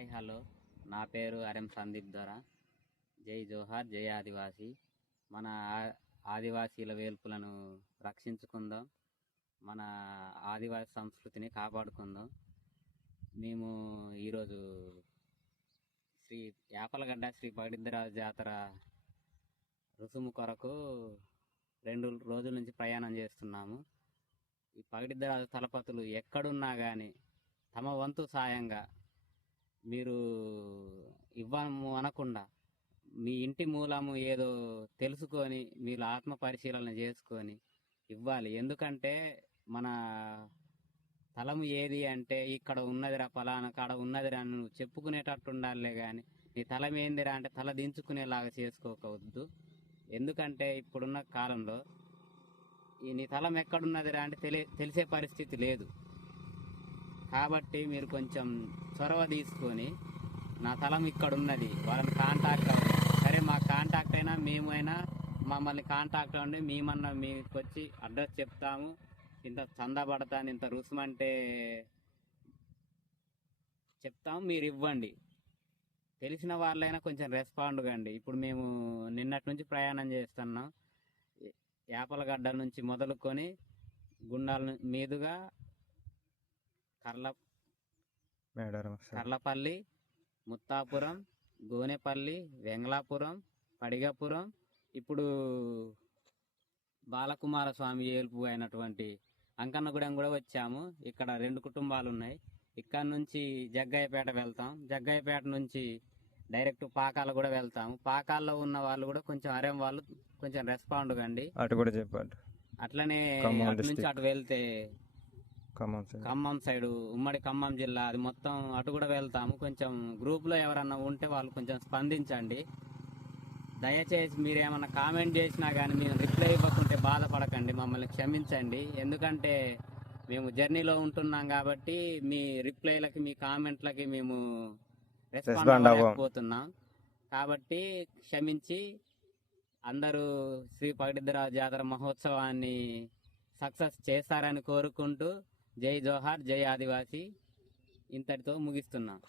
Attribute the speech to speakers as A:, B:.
A: Hi hello. నా పేరు అరెం సందీప్ ద్వారా. జై జోహార్ జై ఆదివాసి. మన ఆ- ఆదివాసీల వేల్పులను రక్షించుకుందాం. మన ఆదివాసి సంస్కృతిని కాపాడుకుందాం. మేము ఈరోజు శ్రీ యాపలగడ్డ శ్రీ పగిడిద్దరాజు జాతర రుసుము కొరకు రెండు రోజుల నుంచి ప్రయాణం చేస్తున్నాము. ఈ పగిడిద్దరాజు తలపతులు ఎక్కడున్నా కానీ తమ వంతు సాయంగా మీరు ఇవ్వము అనకుండా మీ ఇంటి మూలము ఏదో తెలుసుకొని మీరు ఆత్మ పరిశీలన చేసుకొని ఇవ్వాలి. ఎందుకంటే మన తలము ఏది అంటే ఇక్కడ ఉన్నదిరా ఫలానా కాడ ఉన్నదిరా అని నువ్వు చెప్పుకునేటట్టు ఉండాలే కానీ నీ తలం ఏందిరా అంటే తల దించుకునేలాగా చేసుకోకవద్దు. ఎందుకంటే ఇప్పుడున్న కాలంలో ఈ నీ తలం ఎక్కడున్నదిరా అంటే తెలి తెలిసే పరిస్థితి లేదు. కాబట్టి మీరు కొంచెం చొరవ తీసుకొని నా తలం ఇక్కడ ఉన్నది వాళ్ళని కాంటాక్ట్ అవ్వండి. సరే మా కాంటాక్ట్ అయినా మేమైనా మమ్మల్ని కాంటాక్ట్ అవ్వండి. మేమన్నా మీకు వచ్చి అడ్రస్ చెప్తాము. ఇంత చందా పడతాను ఇంత రుసుమంటే చెప్తాము మీరు ఇవ్వండి. తెలిసిన వాళ్ళైనా కొంచెం రెస్పాండ్ కండి. ఇప్పుడు మేము నిన్నటి నుంచి ప్రయాణం చేస్తున్నాం. యాపలగడ్డ నుంచి మొదలుకొని గుండాల మీదుగా కర్ల కర్లపల్లి ముత్తాపురం గోనెపల్లి వెంగళాపురం పడిగపురం. ఇప్పుడు బాలకుమార స్వామి ఏల్పు అయినటువంటి అంకన్నగూడెం కూడా వచ్చాము. ఇక్కడ రెండు కుటుంబాలు ఉన్నాయి ఇక్కడ నుంచి జగ్గయ్యపేట వెళ్తాం. జగ్గయ్యపేట నుంచి డైరెక్ట్ పాకాల కూడా వెళ్తాము. పాకాల్లో ఉన్న వాళ్ళు కూడా కొంచెం అరేం వాళ్ళు కొంచెం రెస్పాండ్ కండి.
B: అటు కూడా చెప్పండి.
A: అట్లనే అటు నుంచి. అటు వెళ్తే
B: ఖమ్మం సార్
A: ఖమ్మం సైడ్ ఉమ్మడి ఖమ్మం జిల్లా అది మొత్తం అటు కూడా వెళ్తాము. కొంచెం గ్రూప్లో ఎవరన్నా ఉంటే వాళ్ళు కొంచెం స్పందించండి. దయచేసి మీరు ఏమన్నా కామెంట్ చేసినా కానీ మేము రిప్లై ఇవ్వకుంటే బాధపడకండి మమ్మల్ని క్షమించండి. ఎందుకంటే మేము జర్నీలో ఉంటున్నాం కాబట్టి మీ రిప్లైలకి మీ కామెంట్లకి మేము రెస్పాండ్
B: Respond అవ్వం.
A: అవ్వలేకపోతున్నాం. కాబట్టి క్షమించి అందరూ శ్రీ పగడిద్దరావు జాతర మహోత్సవాన్ని సక్సెస్ చేస్తారని కోరుకుంటూ జై జోహార్ జై ఆదివాసి. ఇంతటితో ముగిస్తున్నా.